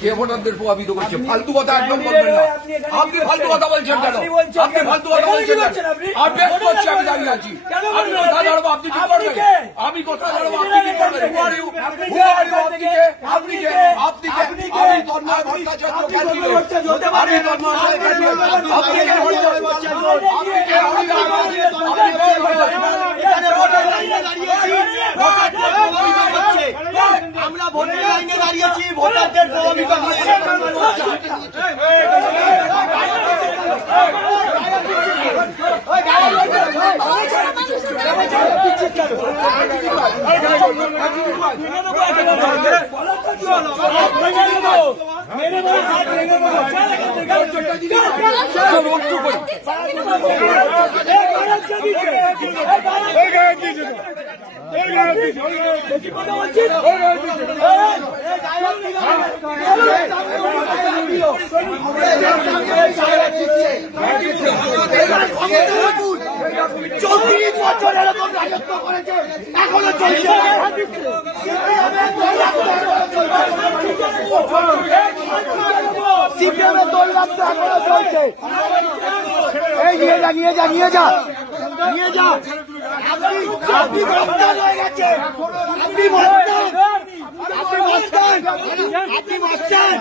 কে ভোটারদের প্রভাবিত করছে? ফালতু কথা একদম বলবেন না। আপনি ফালতু কথা বলছেন কেন? আপনি ফালতু কথা বলছেন কেন? আমি বেশ করছি, আমি দাঁড়িয়ে আছি। আমি কথা দাঁড়াবো, আপনি কি করবেন? আমি কথা দাঁড়াবো, আপনি কি করবেন? আপনি কে? আপনি কে? আপনি কে? আমি তন্ময় ভট্টাচার্য ক্যান্ডিডেট। আমি তন্ময় ক্যান্ডিডেট। আপনি কে? আপনি কে? আমরা ভোটের লাইনে দাঁড়িয়েছি, ভোটারদের প্রভাবিত হচ্ছে। চল্লিশ বছর এরকম রাজত্ব করেছে, এখনো চলছে। সিপিএমের দৌরাত্ম এখনো চলছে। এই নিয়ে যা, নিয়ে যা, নিয়ে যা, নিয়ে যা। আপনি বস্তান হয়ে গেছে, আপনি বস্তান, আপনি বস্তান, আপনি বস্তান।